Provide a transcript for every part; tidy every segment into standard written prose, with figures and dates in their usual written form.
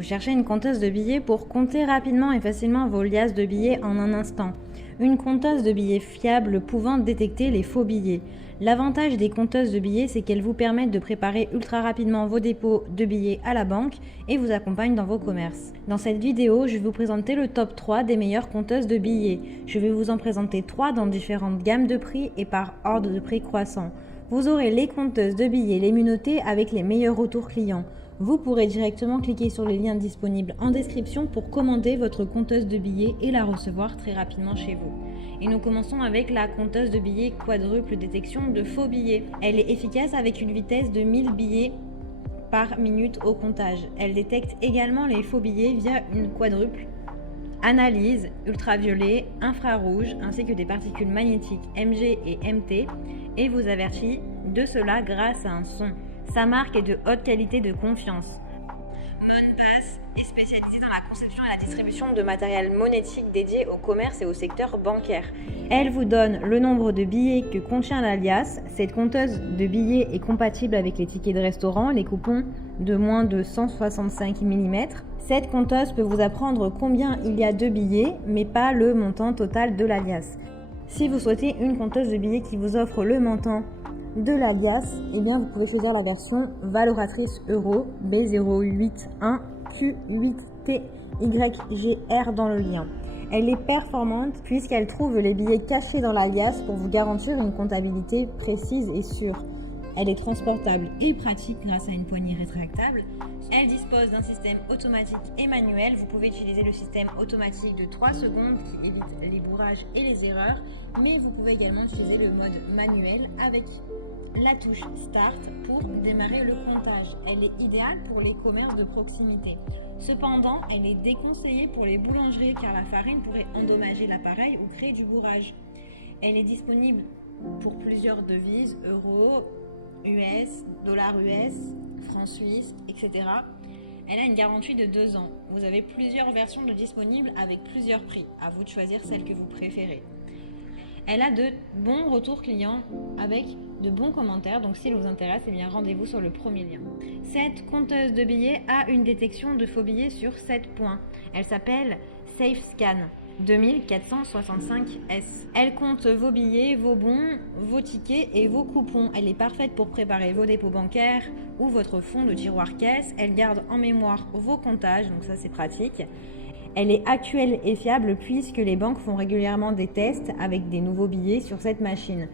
vous cherchez une compteuse de billets pour compter rapidement et facilement vos liasses de billets en un instant. Une compteuse de billets fiable pouvant détecter les faux billets. L'avantage des compteuses de billets, c'est qu'elles vous permettent de préparer ultra rapidement vos dépôts de billets à la banque et vous accompagnent dans vos commerces. Dans cette vidéo, je vais vous présenter le top 3 des meilleures compteuses de billets. Je vais vous en présenter 3 dans différentes gammes de prix et par ordre de prix croissant. Vous aurez les compteuses de billets les mieux notées avec les meilleurs retours clients. Vous pourrez directement cliquer sur les liens disponibles en description pour commander votre compteuse de billets et la recevoir très rapidement chez vous. Et nous commençons avec la compteuse de billets quadruple détection de faux billets. Elle est efficace avec une vitesse de 1000 billets par minute au comptage. Elle détecte également les faux billets via une quadruple analyse ultraviolet, infrarouge ainsi que des particules magnétiques Mg et Mt et vous avertit de cela grâce à un son. Sa marque est de haute qualité de confiance. Monpass est spécialisée dans la conception et la distribution de matériel monétique dédié au commerce et au secteur bancaire. Elle vous donne le nombre de billets que contient l'alias. Cette compteuse de billets est compatible avec les tickets de restaurant, les coupons de moins de 165 mm. Cette compteuse peut vous apprendre combien il y a de billets, mais pas le montant total de l'alias. Si vous souhaitez une compteuse de billets qui vous offre le montant de l'alias, eh bien vous pouvez choisir la version valoratrice euro B081Q8TYGR dans le lien. Elle est performante puisqu'elle trouve les billets cachés dans l'alias pour vous garantir une comptabilité précise et sûre. Elle est transportable et pratique grâce à une poignée rétractable. Elle dispose d'un système automatique et manuel. Vous pouvez utiliser le système automatique de 3 secondes qui évite les bourrages et les erreurs, mais vous pouvez également utiliser le mode manuel avec la touche Start pour démarrer le comptage. Elle est idéale pour les commerces de proximité. Cependant, elle est déconseillée pour les boulangeries car la farine pourrait endommager l'appareil ou créer du bourrage. Elle est disponible pour plusieurs devises, euros, US, dollars US, francs suisses, etc. Elle a une garantie de 2 ans. Vous avez plusieurs versions de disponibles avec plusieurs prix. À vous de choisir celle que vous préférez. Elle a de bons retours clients avec de bons commentaires. Donc si elle vous intéresse, eh bien rendez-vous sur le premier lien. Cette compteuse de billets a une détection de faux billets sur 7 points. Elle s'appelle SafeScan 2465S. Elle compte vos billets, vos bons, vos tickets et vos coupons. Elle est parfaite pour préparer vos dépôts bancaires ou votre fonds de tiroir caisse. Elle garde en mémoire vos comptages, donc ça c'est pratique. Elle est actuelle et fiable puisque les banques font régulièrement des tests avec des nouveaux billets sur cette machine.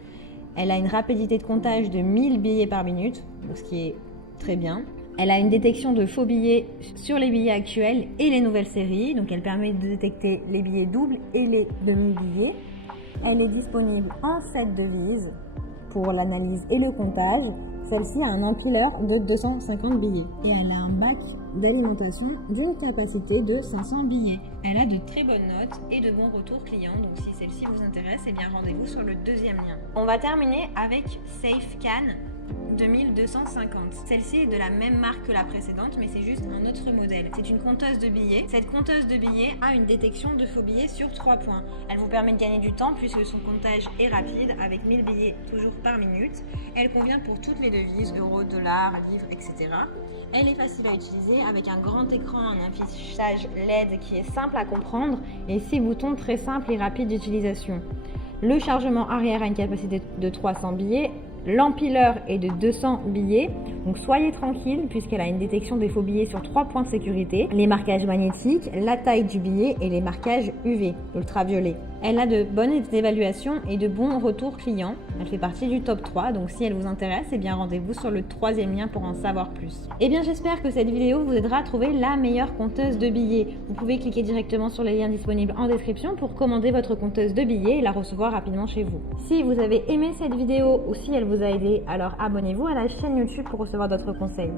Elle a une rapidité de comptage de 1000 billets par minute, ce qui est très bien. Elle a une détection de faux billets sur les billets actuels et les nouvelles séries. Donc elle permet de détecter les billets doubles et les demi-billets. Elle est disponible en 7 devises pour l'analyse et le comptage. Celle-ci a un empileur de 250 billets. Et elle a un bac d'alimentation d'une capacité de 500 billets. Elle a de très bonnes notes et de bons retours clients. Donc si celle-ci vous intéresse, eh bien rendez-vous sur le deuxième lien. On va terminer avec SafeScan 2250. Celle-ci est de la même marque que la précédente, mais c'est juste un autre modèle. C'est une compteuse de billets. Cette compteuse de billets a une détection de faux billets sur 3 points. Elle vous permet de gagner du temps puisque son comptage est rapide avec 1000 billets toujours par minute. Elle convient pour toutes les devises, euros, dollars, livres, etc. Elle est facile à utiliser avec un grand écran, un affichage LED qui est simple à comprendre et 6 boutons très simples et rapides d'utilisation. Le chargement arrière a une capacité de 300 billets. L'empileur est de 200 billets, donc soyez tranquille puisqu'elle a une détection des faux billets sur 3 points de sécurité, les marquages magnétiques, la taille du billet et les marquages UV, ultraviolet. Elle a de bonnes évaluations et de bons retours clients. Elle fait partie du top 3, donc si elle vous intéresse, eh bien rendez-vous sur le 3e lien pour en savoir plus. Eh bien j'espère que cette vidéo vous aidera à trouver la meilleure compteuse de billets. Vous pouvez cliquer directement sur les liens disponibles en description pour commander votre compteuse de billets et la recevoir rapidement chez vous. Si vous avez aimé cette vidéo ou si elle vous a aidé, alors abonnez-vous à la chaîne YouTube pour recevoir d'autres conseils.